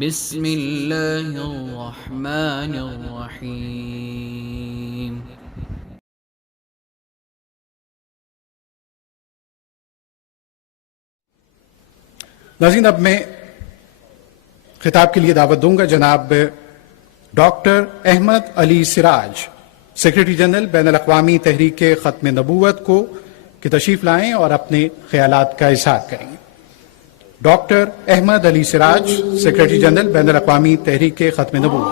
بسم اللہ الرحمن الرحیم۔ ناظرین، اب میں خطاب کے لیے دعوت دوں گا جناب ڈاکٹر احمد علی سراج، سیکریٹری جنرل بین الاقوامی تحریک ختم نبوت کو کہ تشریف لائیں اور اپنے خیالات کا اظہار کریں۔ ڈاکٹر احمد علی سراج، سیکریٹری جنرل بین الاقوامی تحریک ختم نبوت۔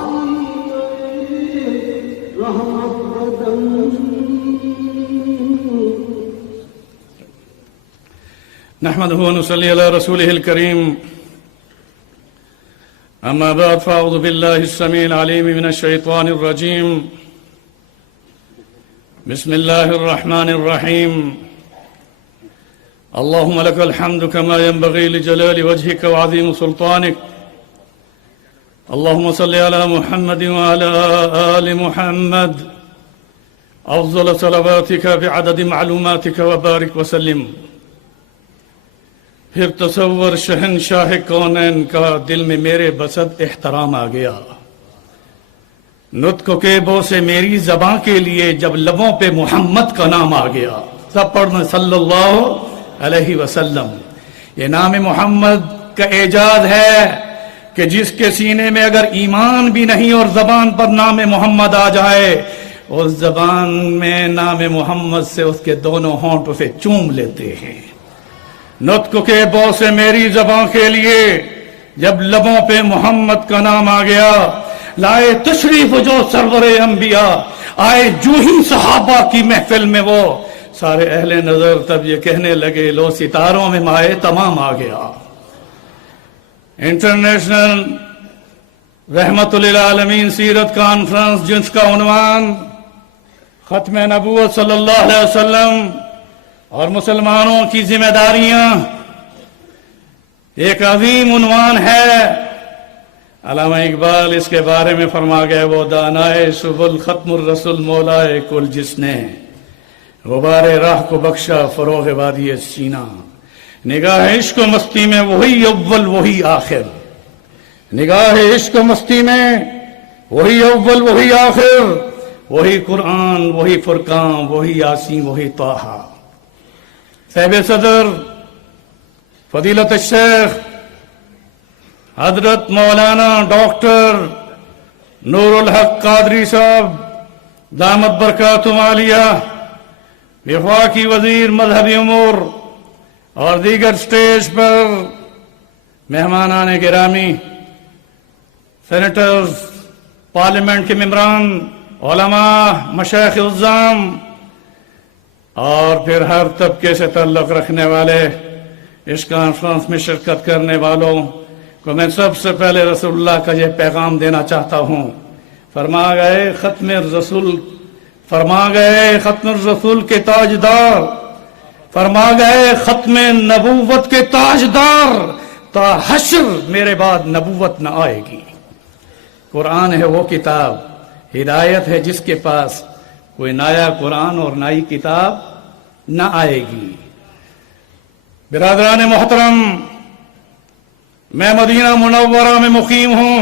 نحمده ونصلي على رسوله الكريم، أما بعد فأعوذ بالله السميع العليم من الشيطان الرجيم، بسم الله الرحمن الرحيم، اللهم لك الحمد كما ينبغي لجلال وجهك وعظيم سلطانك، اللهم صل على محمد وعلى آل محمد أفضل صلواتك بعدد معلوماتك وبارك وسلم۔ پھر تصور شہنشاہ کونین کا دل میں میرے بسط احترام آ گیا، نطق کے بو سے میری زباں کے لیے جب لبوں پہ محمد کا نام آ گیا۔ سب پڑھنا صلی اللہ علیہ وسلم۔ یہ نام محمد کا اعجاز ہے کہ جس کے سینے میں اگر ایمان بھی نہیں اور زبان پر نام محمد آ جائے، اس زبان میں نام محمد سے اس کے دونوں ہونٹ اسے چوم لیتے ہیں۔ نطق کے بو سے میری زبان کے لیے جب لبوں پہ محمد کا نام آ گیا، لائے تشریف جو سرور انبیاء، آئے جو ہی صحابہ کی محفل میں وہ، سارے اہل نظر تب یہ کہنے لگے لو ستاروں میں مائے تمام آ گیا۔ انٹرنیشنل رحمت للعالمین سیرت کانفرنس، جس کا عنوان ختم نبوت صلی اللہ علیہ وسلم اور مسلمانوں کی ذمہ داریاں، ایک عظیم عنوان ہے۔ علامہ اقبال اس کے بارے میں فرما گئے، وہ دانائے سبل ختم الرسول مولائے کل، جس نے غبار راہ کو بخشا فروغ وادی سینہ۔ نگاہ عشق و مستی میں وہی اول وہی آخر، نگاہ عشق و مستی میں وہی اول وہی آخر، وہی قرآن وہی فرقان وہی یاسین وہی طٰہٰ۔ صاحب صدر فضیلت الشیخ حضرت مولانا ڈاکٹر نور الحق قادری صاحب دامت برکاتہم عالیہ، وفاقی وزیر مذہبی امور اور دیگر سٹیج پر مہمانان گرامی، سینیٹرز، پارلیمنٹ کے ممبران، علماء، مشائخ عظام اور پھر ہر طبقے سے تعلق رکھنے والے، اس کانفرنس میں شرکت کرنے والوں کو میں سب سے پہلے رسول اللہ کا یہ پیغام دینا چاہتا ہوں۔ فرما گئے ختم الرسول کے تاجدار، فرما گئے ختم نبوت کے تاجدار، تا حشر میرے بعد نبوت نہ آئے گی۔ قرآن ہے وہ کتاب، ہدایت ہے جس کے پاس، کوئی نیا قرآن اور نئی کتاب نہ آئے گی۔ برادران محترم، میں مدینہ منورہ میں مقیم ہوں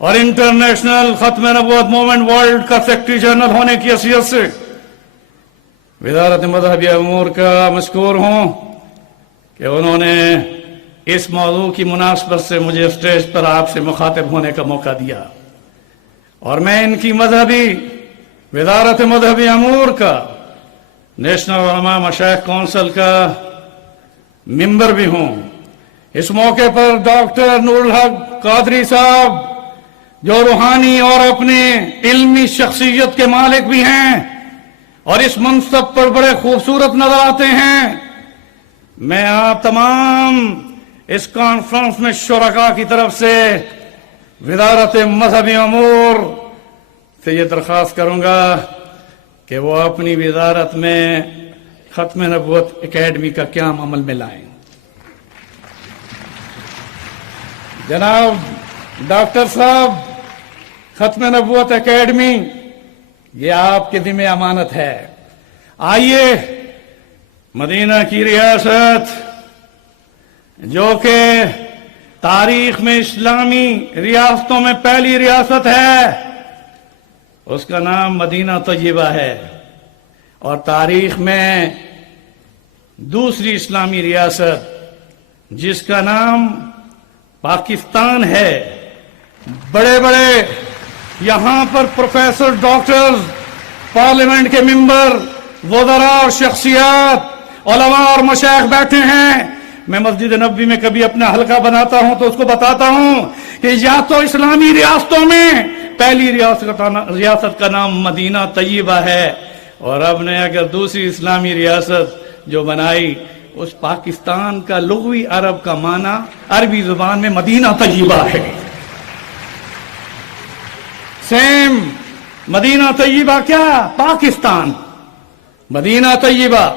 اور انٹرنیشنل ختم نبوت موومنٹ ورلڈ کا سیکرٹری جنرل ہونے کی حیثیت سے وزارت مذہبی امور کا مشکور ہوں کہ انہوں نے اس موضوع کی مناسبت سے مجھے اسٹیج پر آپ سے مخاطب ہونے کا موقع دیا، اور میں ان کی وزارت مذہبی امور کا نیشنل علماء مشائخ کونسل کا ممبر بھی ہوں۔ اس موقع پر ڈاکٹر نور الحق قادری صاحب، جو روحانی اور اپنے علمی شخصیت کے مالک بھی ہیں اور اس منصب پر بڑے خوبصورت نظر آتے ہیں، میں آپ تمام اس کانفرنس میں شرکاء کی طرف سے وزارت مذہبی امور سے یہ درخواست کروں گا کہ وہ اپنی وزارت میں ختم نبوت اکیڈمی کا قیام عمل میں لائیں۔ جناب ڈاکٹر صاحب، ختم نبوت اکیڈمی یہ آپ کے ذمہ امانت ہے۔ آئیے مدینہ کی ریاست جو کہ تاریخ میں اسلامی ریاستوں میں پہلی ریاست ہے، اس کا نام مدینہ طیبہ ہے، اور تاریخ میں دوسری اسلامی ریاست جس کا نام پاکستان ہے۔ بڑے بڑے یہاں پر پروفیسر، ڈاکٹرز، پارلیمنٹ کے ممبر، وزراء اور شخصیات، علماء اور مشائخ بیٹھے ہیں۔ میں مسجد نبوی میں کبھی اپنا حلقہ بناتا ہوں تو اس کو بتاتا ہوں کہ یا تو اسلامی ریاستوں میں پہلی ریاست کا نام مدینہ طیبہ ہے، اور اب نے اگر دوسری اسلامی ریاست جو بنائی، اس پاکستان کا لغوی عرب کا معنی عربی زبان میں مدینہ طیبہ ہے۔ سیم مدینہ طیبہ کیا؟ پاکستان، مدینہ طیبہ۔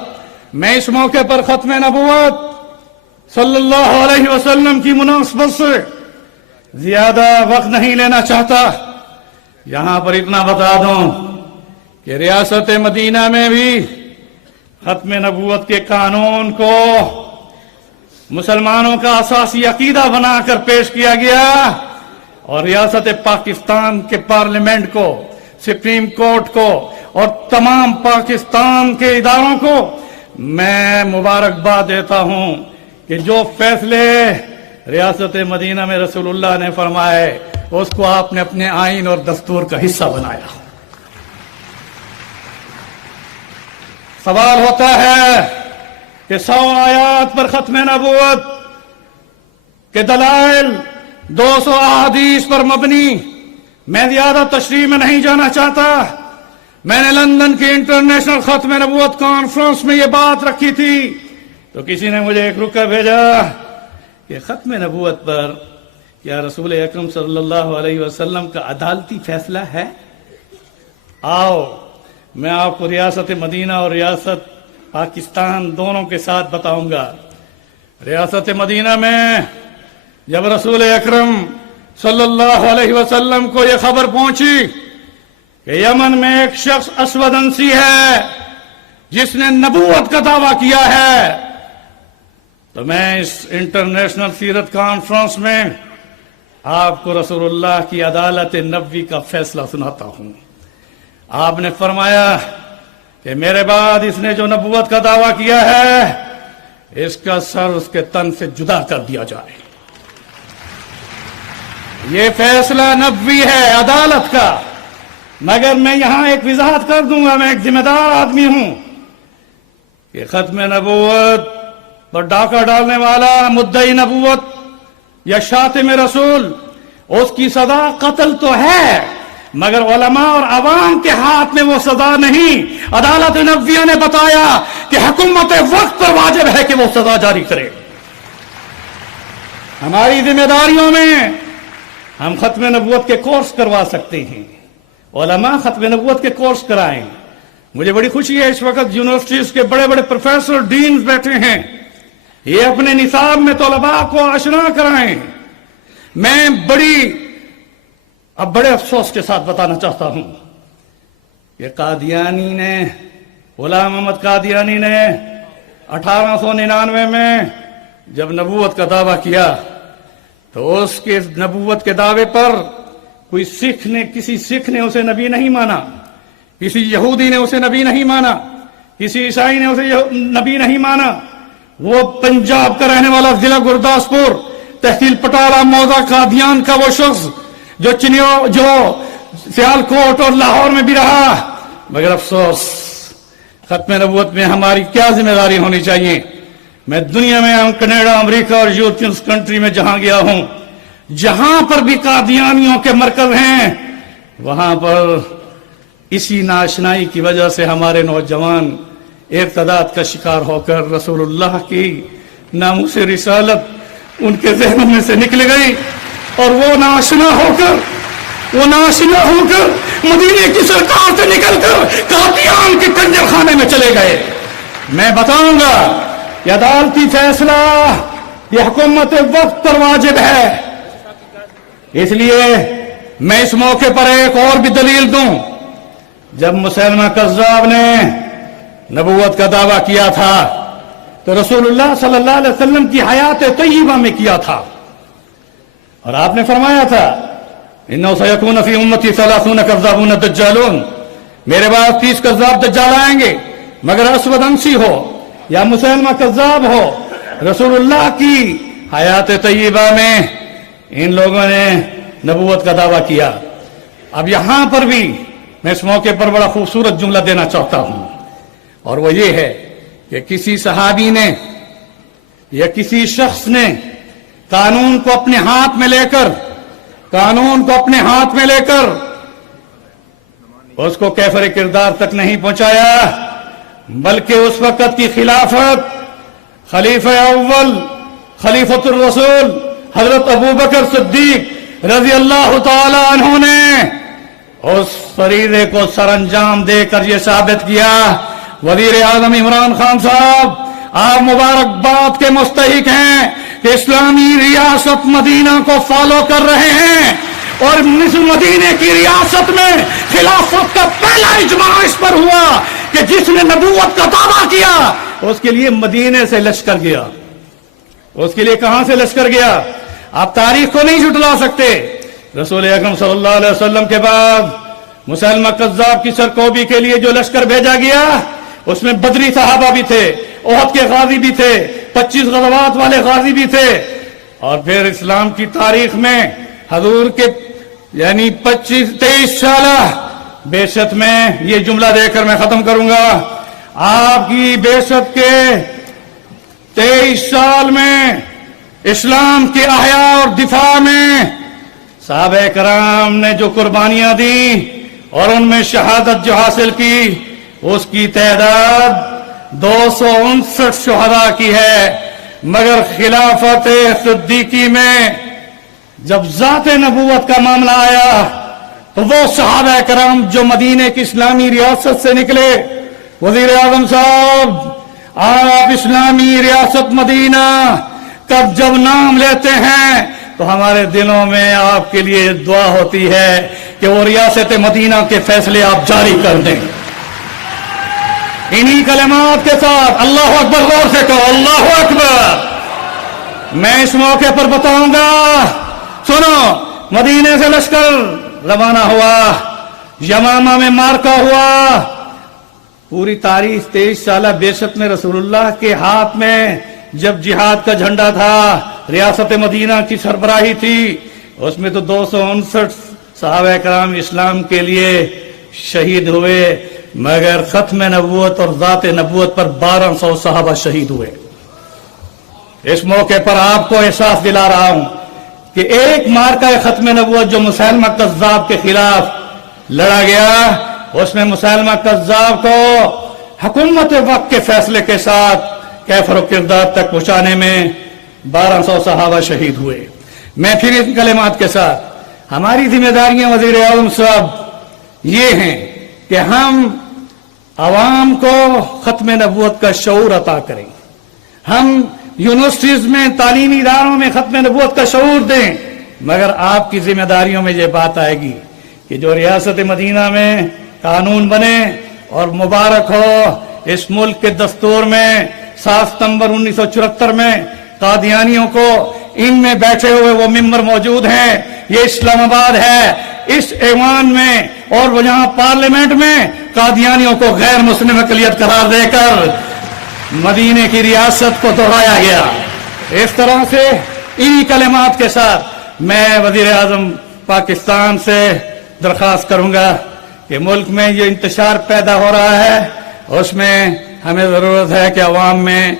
میں اس موقع پر ختم نبوت صلی اللہ علیہ وسلم کی مناسبت سے زیادہ وقت نہیں لینا چاہتا، یہاں پر اتنا بتا دوں کہ ریاست مدینہ میں بھی ختم نبوت کے قانون کو مسلمانوں کا اساسی عقیدہ بنا کر پیش کیا گیا، اور ریاست پاکستان کے پارلیمنٹ کو، سپریم کورٹ کو اور تمام پاکستان کے اداروں کو میں مبارکباد دیتا ہوں کہ جو فیصلے ریاست مدینہ میں رسول اللہ نے فرمائے اس کو آپ نے اپنے آئین اور دستور کا حصہ بنایا۔ سوال ہوتا ہے کہ 100 آیات پر ختم نبوت کے دلائل، 200 احادیث پر مبنی۔ میں زیادہ تشریح میں نہیں جانا چاہتا، میں نے لندن کی انٹرنیشنل ختم نبوت کانفرنس میں یہ بات رکھی تھی تو کسی نے مجھے ایک رکا بھیجا کہ ختم نبوت پر کیا رسول اکرم صلی اللہ علیہ وسلم کا عدالتی فیصلہ ہے؟ آؤ میں آپ کو ریاست مدینہ اور ریاست پاکستان دونوں کے ساتھ بتاؤں گا۔ ریاست مدینہ میں جب رسول اکرم صلی اللہ علیہ وسلم کو یہ خبر پہنچی کہ یمن میں ایک شخص اسود انسی ہے جس نے نبوت کا دعویٰ کیا ہے، تو میں اس انٹرنیشنل سیرت کانفرنس میں آپ کو رسول اللہ کی عدالت نبوی کا فیصلہ سناتا ہوں۔ آپ نے فرمایا کہ میرے بعد اس نے جو نبوت کا دعویٰ کیا ہے اس کا سر اس کے تن سے جدا کر دیا جائے۔ یہ فیصلہ نبوی ہے، عدالت کا۔ مگر میں یہاں ایک وضاحت کر دوں گا، میں ایک ذمہ دار آدمی ہوں کہ ختم نبوت پر ڈاکہ ڈالنے والا مدعی نبوت یا شاتم رسول، اس کی سزا قتل تو ہے، مگر علماء اور عوام کے ہاتھ میں وہ سزا نہیں۔ عدالت نبویہ نے بتایا کہ حکومت وقت پر واجب ہے کہ وہ سزا جاری کرے۔ ہماری ذمہ داریوں میں ہم ختم نبوت کے کورس کروا سکتے ہیں، علماء ختم نبوت کے کورس کرائیں۔ مجھے بڑی خوشی ہے اس وقت یونیورسٹیز کے بڑے بڑے پروفیسر، ڈینز بیٹھے ہیں، یہ اپنے نصاب میں طلباء کو آشنا کرائیں۔ میں بڑے افسوس کے ساتھ بتانا چاہتا ہوں کہ قادیانی نے، غلام محمد قادیانی نے 1899 میں جب نبوت کا دعویٰ کیا تو اس کے نبوت کے دعوے پر کسی سکھ نے اسے نبی نہیں مانا، کسی یہودی نے اسے نبی نہیں مانا، کسی عیسائی نے اسے نبی نہیں مانا۔ وہ پنجاب کا رہنے والا ضلع گرداسپور، تحصیل پٹالہ، موضع قادیان کا وہ شخص جو سیالکوٹ اور لاہور میں بھی رہا۔ مگر افسوس، ختم نبوت میں ہماری کیا ذمہ داری ہونی چاہیے؟ میں دنیا میں کینیڈا، امریکہ اور یورپین کنٹری میں جہاں گیا ہوں، جہاں پر بھی قادیانیوں کے مرکز ہیں، وہاں پر اسی ناشنائی کی وجہ سے ہمارے نوجوان ارتداد کا شکار ہو کر رسول اللہ کی ناموس رسالت ان کے ذہنوں میں سے نکل گئی، اور وہ ناشنا ہو کر مدینے کی سرکار سے نکل کر قادیان کے کنجر خانے میں چلے گئے۔ میں بتاؤں گا یہ عدالتی فیصلہ یہ حکومت وقت پر واجب ہے۔ اس لیے میں اس موقع پر ایک اور بھی دلیل دوں۔ جب مسیلمہ کذاب نے نبوت کا دعویٰ کیا تھا تو رسول اللہ صلی اللہ علیہ وسلم کی حیات طیبہ میں کیا تھا۔ اور آپ نے فرمایا تھا انہ سیکون فی امتی 30 کذابون دجالون، میرے بعد 30 کذاب دجال آئیں گے، مگر اسود انسی ہو یا مسلمہ کذاب ہو۔ رسول اللہ کی حیات طیبہ میں ان لوگوں نے نبوت کا دعویٰ کیا۔ اب یہاں پر بھی میں اس موقع پر بڑا خوبصورت جملہ دینا چاہتا ہوں، اور وہ یہ ہے کہ کسی صحابی نے یا کسی شخص نے قانون کو اپنے ہاتھ میں لے کر اس کو کیفر کردار تک نہیں پہنچایا، بلکہ اس وقت کی خلافت خلیفہ اول خلیفۃ الرسول حضرت ابوبکر صدیق رضی اللہ تعالی عنہ نے اس فریضے کو سر انجام دے کر یہ ثابت کیا۔ وزیر اعظم عمران خان صاحب، آپ مبارکباد کے مستحق ہیں کہ اسلامی ریاست مدینہ کو فالو کر رہے ہیں، اور مدینہ کی ریاست میں خلافت کا پہلا اجماع اس پر ہوا کہ جس نے نبوت کا دعویٰ کیا اس کے لیے مدینہ سے لشکر گیا۔ اس کے لیے کہاں سے لشکر گیا؟ آپ تاریخ کو نہیں جھٹلا سکتے۔ رسول اکرم صلی اللہ علیہ وسلم کے بعد مسلمہ کذاب کی سرکوبی کے لیے جو لشکر بھیجا گیا اس میں بدری صحابہ بھی تھے، احد کے غازی بھی تھے، 25 غزوات والے غازی بھی تھے، اور پھر اسلام کی تاریخ میں حضور کے یعنی 23 سالہ بعثت میں یہ جملہ دے کر میں ختم کروں گا۔ آپ کی بعثت کے 23 سال میں اسلام کے احیاء اور دفاع میں صحابہ کرام نے جو قربانیاں دی اور ان میں شہادت جو حاصل کی اس کی تعداد 259 شہداء کی ہے، مگر خلافت صدیقی میں جب ذات نبوت کا معاملہ آیا تو وہ صحابہ کرام جو مدینے کی اسلامی ریاست سے نکلے، وزیر اعظم صاحب آپ اسلامی ریاست مدینہ کا جب نام لیتے ہیں تو ہمارے دلوں میں آپ کے لیے دعا ہوتی ہے کہ وہ ریاست مدینہ کے فیصلے آپ جاری کر دیں۔ انہی کلمات کے ساتھ اللہ اکبر، غور سے کہو اللہ اکبر۔ میں اس موقع پر بتاؤں گا، سنو، مدینے سے لشکر روانہ ہوا، یمامہ میں مارکا ہوا، پوری تاریخ 23 سالہ بعثت میں رسول اللہ کے ہاتھ میں جب جہاد کا جھنڈا تھا، ریاست مدینہ کی سربراہی تھی، اس میں تو 259 صحابہ کرام اسلام کے لیے شہید ہوئے، مگر ختم نبوت اور ذات نبوت پر 1200 صحابہ شہید ہوئے۔ اس موقع پر آپ کو احساس دلا رہا ہوں کہ ایک مارکہ ختم نبوت جو مسلمہ کذاب کے خلاف لڑا گیا، اس میں مسلمہ کذاب کو حکومت وقت کے فیصلے کے ساتھ کیفر و کردار تک پہنچانے میں 1200 صحابہ شہید ہوئے۔ میں پھر ان کلمات کے ساتھ ہماری ذمہ داریاں وزیر اعظم صاحب یہ ہیں کہ ہم عوام کو ختم نبوت کا شعور عطا کریں، ہم یونیورسٹیز میں تعلیمی اداروں میں ختم نبوت کا شعور دیں، مگر آپ کی ذمہ داریوں میں یہ بات آئے گی کہ جو ریاست مدینہ میں قانون بنے، اور مبارک ہو اس ملک کے دستور میں 7 ستمبر 1974 میں قادیانیوں کو، ان میں بیٹھے ہوئے وہ ممبر موجود ہیں، یہ اسلام آباد ہے، اس ایوان میں اور وہ یہاں پارلیمنٹ میں قادیانیوں کو غیر مسلم اقلیت قرار دے کر مدینے کی ریاست کو دہرایا گیا۔ اس طرح سے انہی کلمات کے ساتھ میں وزیر اعظم پاکستان سے درخواست کروں گا کہ ملک میں یہ انتشار پیدا ہو رہا ہے، اس میں ہمیں ضرورت ہے کہ عوام میں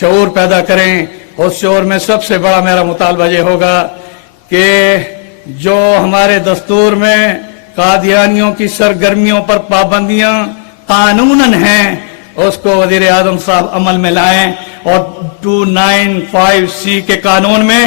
شعور پیدا کریں۔ اس شعور میں سب سے بڑا میرا مطالبہ یہ ہوگا کہ جو ہمارے دستور میں قادیانیوں کی سرگرمیوں پر پابندیاں قانوناً ہیں، اس کو وزیر اعظم صاحب عمل میں لائیں، اور 295C کے قانون میں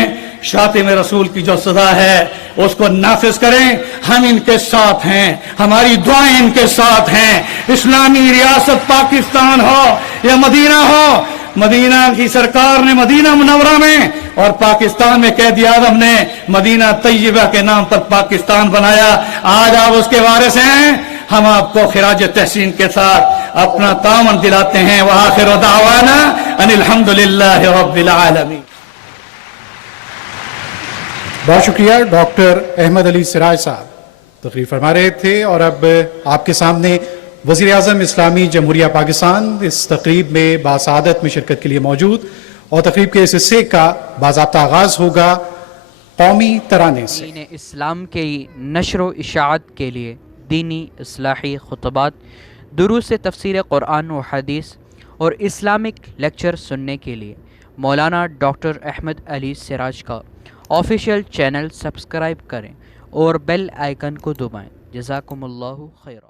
شاتم رسول کی جو سزا ہے اس کو نافذ کریں۔ ہم ان کے ساتھ ہیں، ہماری دعائیں ان کے ساتھ ہیں۔ اسلامی ریاست پاکستان ہو یا مدینہ ہو، مدینہ کی سرکار نے مدینہ منورہ میں اور پاکستان میں قائد اعظم نے مدینہ طیبہ کے نام پر پاکستان بنایا۔ آج آپ اس کے وارث ہیں، ہم آپ کو خراج تحسین کے ساتھ اپنا تعاون دلاتے ہیں۔ وآخر دعوانا ان الحمد للہ رب العالمین۔ بہت شکریہ ڈاکٹر احمد علی سراج صاحب تقریر فرما رہے تھے. اور اب آپ کے سامنے وزیر اعظم اسلامی جمہوریہ پاکستان اس تقریب میں باسعادت میں شرکت کے لیے موجود، اور تقریب کے اس حصے کا باضابطہ آغاز ہوگا قومی ترانے سے. دین اسلام کی نشر و اشاعت کے لیے دینی اصلاحی خطبات، دروس تفسیر قرآن و حدیث اور اسلامک لیکچر سننے کے لیے مولانا ڈاکٹر احمد علی سراج کا آفیشیل چینل سبسکرائب کریں اور بیل آئیکن کو دبائیں. جزاکم اللہ خیرہ.